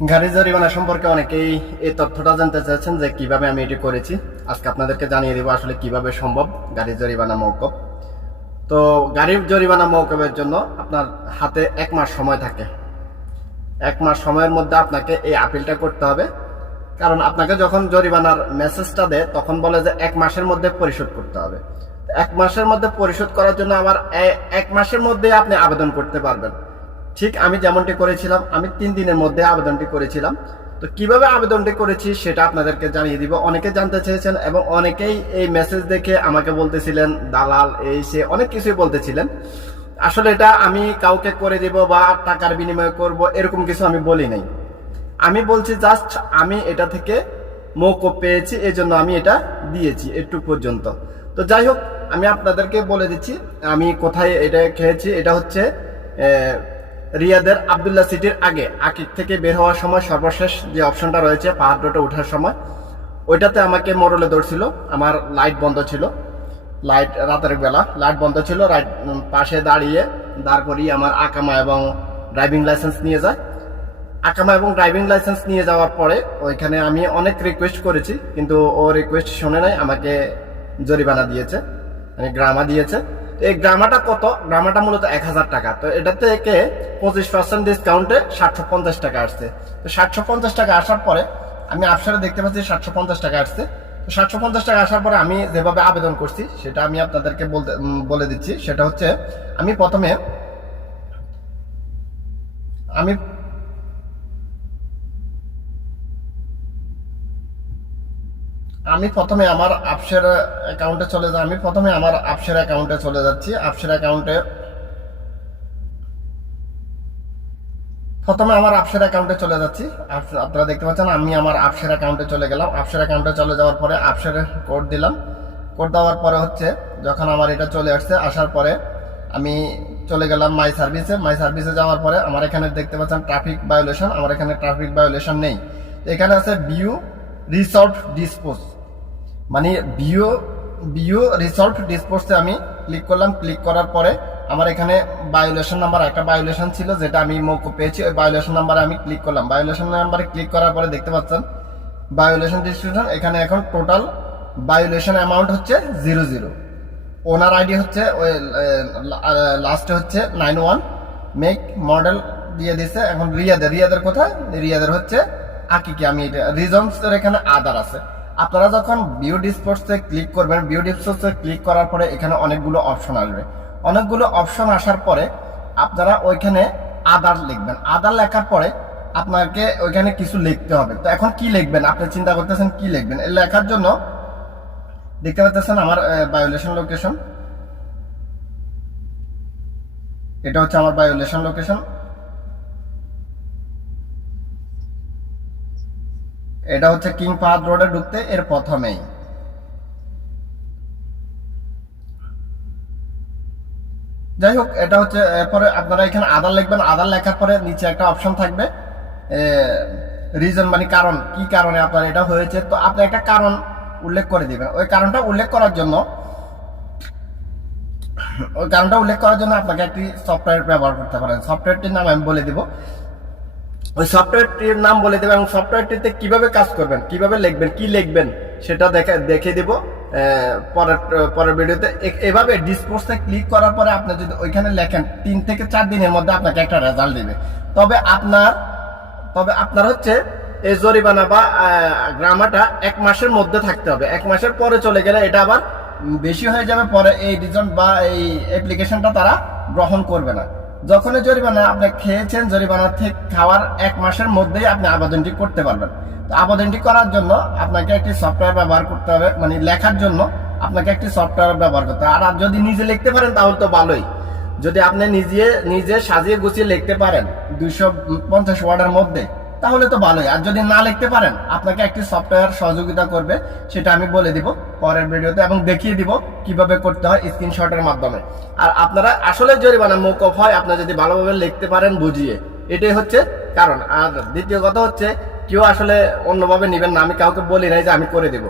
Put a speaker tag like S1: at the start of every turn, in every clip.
S1: গাড়ি জরিমানা সম্পর্কে অনেকেই এই তথ্যটা জানতে চাইছেন যে কীভাবে আমি এটি করেছি। আজকে আপনাদেরকে জানিয়ে দেবো আসলে কীভাবে সম্ভব গাড়ি জরিমানা মৌকব তো গাড়ির জরিমানা মৌকবের জন্য আপনার হাতে এক মাস সময় থাকে। এক মাস সময়ের মধ্যে আপনাকে এই আপিলটা করতে হবে। কারণ আপনাকে যখন জরিমানার মেসেজটা দেয়, তখন বলে যে এক মাসের মধ্যে পরিশোধ করতে হবে। এক মাসের মধ্যে পরিশোধ করার জন্য আবার এক মাসের মধ্যে আপনি আবেদন করতে পারবেন। ঠিক আমি যেমনটি করেছিলাম, আমি তিন দিনের মধ্যে আবেদনটি করেছিলাম। তো কীভাবে আবেদনটি করেছি সেটা আপনাদেরকে জানিয়ে দিব। অনেকে জানতে চেয়েছেন এবং অনেকেই এই মেসেজ দেখে আমাকে বলতেছিলেন, দালাল, এই, সে, অনেক কিছুই বলতেছিলেন। আসলে এটা আমি কাউকে করে দিব বা টাকার বিনিময়ে করব এরকম কিছু আমি বলি নাই। আমি বলছি, জাস্ট আমি এটা থেকে মৌকুব পেয়েছি এই জন্য আমি এটা দিয়েছি একটু পর্যন্ত। তো যাই হোক, আমি আপনাদেরকে বলে দিচ্ছি, আমি কোথায় এটা খেয়েছি, এটা হচ্ছে রিয়াদের আবদুল্লাহ সিটির আগে আকিক থেকে বের হওয়ার সময় সর্বশেষ যে অপশনটা রয়েছে, পাহাড় রোডে ওঠার সময়, ওইটাতে আমাকে মোড়লে ধরছিল আমার লাইট বন্ধ ছিল। লাইট রাতের বেলা, লাইট বন্ধ ছিল। রাইট পাশে দাঁড়িয়ে দাঁড় করিয়ে আমার আকামা এবং ড্রাইভিং লাইসেন্স নিয়ে যায়। আকামা এবং ড্রাইভিং লাইসেন্স নিয়ে যাওয়ার পরে ওইখানে আমি অনেক রিকোয়েস্ট করেছি, কিন্তু ও রিকোয়েস্ট শুনে নাই, আমাকে জরিমানা দিয়েছে মানে গ্রামা দিয়েছে। এই গ্রামাটা কত? গ্রামাটা মূলত এক হাজার টাকা। তো এটা থেকে পঁচিশ পার্সেন্ট ডিসকাউন্টে সাতশো পঞ্চাশ টাকা আসছে। তো সাতশো পঞ্চাশ টাকা আসার পরে আমি আপসারে দেখতে পাচ্ছি সাতশো পঞ্চাশ টাকা আসছে। তো সাতশো পঞ্চাশ টাকা আসার পরে আমি যেভাবে আবেদন করছি, সেটা আমি আপনাদেরকে বলতে বলে দিচ্ছি। সেটা হচ্ছে, আমি প্রথমে, আমি আমি প্রথমে আমার আপসের অ্যাকাউন্টে চলে যা আমি প্রথমে আমার আপসের অ্যাকাউন্টে চলে যাচ্ছি। আপসের অ্যাকাউন্টে প্রথমে আমার আপসের অ্যাকাউন্টে চলে যাচ্ছি। আপ- আপনারা দেখতে পাচ্ছেন, আমি আমার আপসের অ্যাকাউন্টে চলে গেলাম। আপসের অ্যাকাউন্টে চলে যাওয়ার পরে আপসের কোড দিলাম। কোড দেওয়ার পরে হচ্ছে, যখন আমার এটা চলে আসছে, আসার পরে আমি চলে গেলাম মাই সার্ভিসে মাই সার্ভিসে যাওয়ার পরে আমার এখানে দেখতে পাচ্ছেন ট্রাফিক ভায়োলেশন আমার এখানে ট্রাফিক ভায়োলেশন নেই। এখানে আছে বিউ রিসল্ট ডিসপোজ মানে বিও বিও রিসল্ট ডিসপোর্সে আমি ক্লিক করলাম ক্লিক করার পরে আমার এখানে বায়োলেশন নাম্বার একটা বায়োলেশন ছিল যেটা আমি মৌকুব পেয়েছি, ওই বায়োলেশন নাম্বারে আমি ক্লিক করলাম। বায়োলেশন নাম্বারে ক্লিক করার পরে দেখতে পাচ্ছেন বায়োলেশন ডিসক্রিপশন এখানে এখন টোটাল বায়োলেশন অ্যামাউন্ট হচ্ছে জিরো জিরো ওনার আইডি হচ্ছে, ওই লাস্টে হচ্ছে নাইন ওয়ান মেক মডেল দিয়ে দিছে এখন রিয়াদের রিয়াদের কোথায়? রিয়াদের হচ্ছে আকিকে আমি এটা রিজনস এখানে আদার আছে। আপনারা যখন বিও ডিসপোর্টসে ক্লিক করবেন বিও ডিসপোর্টসে ক্লিক করার পরে এখানে অনেকগুলো অপশন আসবে। অনেকগুলো অপশন আসার পরে আপনারা ওইখানে আদার লিখবেন। আদার লেখার পরে আপনাকে ওইখানে কিছু লিখতে হবে। তো এখন কি লিখবেন? আপনি চিন্তা করতেছেন কি লিখবেন? এই লেখার জন্য দেখতে পাচ্ছেন আমার বায়োলেশন লোকেশন এটা হচ্ছে আমার বায়োলেশন লোকেশন এটা হচ্ছে কিং পাহাড় রোডে ঢুকতে এর প্রথমেই। যাই হোক, এটা হচ্ছে, এরপরে আপনারা এখানে আধার লিখবেন। আধার লেখার পরে নিচে একটা অপশন থাকবে। রিজন মানে কারণ, কি কারণে আপনার এটা হয়েছে? তো আপনি একটা কারণ উল্লেখ করে দিবেন। ওই কারণটা উল্লেখ করার জন্য, ওই কারণটা উল্লেখ করার জন্য আপনাকে একটি সফটওয়্যার ব্যবহার করতে পারেন। সফটওয়্যারটির নাম আমি বলে দিব। ওই সফটওয়্যারটির নাম বলে দেবেন এবং সফটওয়্যারটিতে কীভাবে কাজ করবেন, কীভাবে লিখবেন, কি লিখবেন, সেটা দেখে দেখে দিব পরের পরের ভিডিওতে। এভাবে ডিসপোর্সে ক্লিক করার পরে আপনি যদি ওইখানে লেখেন, তিন থেকে চার দিনের মধ্যে আপনাকে একটা রেজাল্ট দিবে। তবে আপনার তবে আপনার হচ্ছে এই জরিমানা বা গ্রামাটা এক মাসের মধ্যে থাকতে হবে। এক মাসের পরে চলে গেলে এটা আবার বেশি হয়ে যাবে, পরে এই রিজন বা এই অ্যাপ্লিকেশনটা তারা গ্রহণ করবে না। যখনই জরিমানা আপনি খেয়েছেন, জরিমানা থেকে খাওয়ার এক মাসের মধ্যেই আপনি আবেদনটি করতে পারবেন। তো আবেদনটি করার জন্য আপনাকে একটি সফটওয়্যার ব্যবহার করতে হবে মানে লেখার জন্য আপনাকে একটি সফটওয়্যার ব্যবহার করতে হবে। আর যদি নিজে লিখতে পারেন, তাহলে তো ভালোই। যদি আপনি নিজে নিজে সাজিয়ে গুছিয়ে লিখতে পারেন, দুইশো পঞ্চাশ ওয়ার্ডের মধ্যে তাহলে তো ভালোই। আর যদি না লিখতে পারেন, আপনাকে একটি সফটওয়্যার সহযোগিতা করবে, সেটা আমি বলে দিব পরের ভিডিওতে এবং দেখিয়ে দিব কীভাবে করতে হয় স্ক্রিনশটের মাধ্যমে। আর আপনারা আসলে জরিমানা মৌকফ হয়, আপনারা যদি ভালোভাবে লিখতে পারেন বুঝিয়ে। এটাই হচ্ছে কারণ। আর দ্বিতীয় কথা হচ্ছে, কেউ আসলে অন্যভাবে নেবেন না, আমি কাউকে বলি নাই যে আমি করে দেব।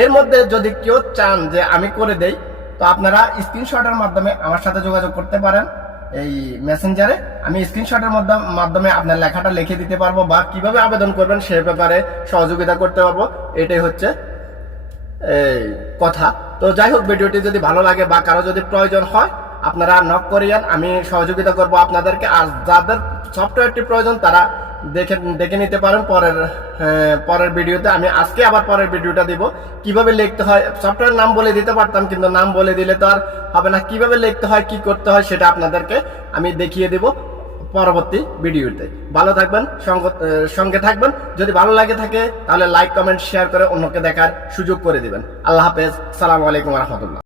S1: এর মধ্যে যদি কেউ চান যে আমি করে দেই, তো আপনারা স্ক্রিনশটের মাধ্যমে আমার সাথে যোগাযোগ করতে পারেন। এই মেসেঞ্জারে আমি স্ক্রিনশটের মাধ্যমে আপনার লেখাটা লিখে দিতে পারব বা কীভাবে আবেদন করবেন সে ব্যাপারে সহযোগিতা করতে পারব। এটাই হচ্ছে, এই কথা। তো যাই হোক, ভিডিওটি যদি ভালো লাগে বা কারও যদি প্রয়োজন হয়, আপনারা নক করিয়ান। আমি সহযোগিতা করব আপনাদেরকে। আর যাদের সফটওয়্যারটি প্রয়োজন, তারা দেখে দেখে নিতে পারেন পরের পরের ভিডিওতে। আমি আজকে আবার পরের ভিডিওটা দিব। কীভাবে লিখতে হয়? সফটওয়্যার নাম বলে দিতে পারতাম, কিন্তু নাম বলে দিলে তো আর হবে না। কীভাবে লিখতে হয়, কি করতে হয়, সেটা আপনাদেরকে আমি দেখিয়ে দেব পরবর্তী ভিডিওতে। ভালো থাকবেন, সঙ্গ- সঙ্গে থাকবেন। যদি ভালো লাগে থাকে, তাহলে লাইক কমেন্ট শেয়ার করে অন্যকে দেখার সুযোগ করে দিবেন। আল্লাহ হাফেজ। সালাম আলাইকুম রহমতুল্লাহ।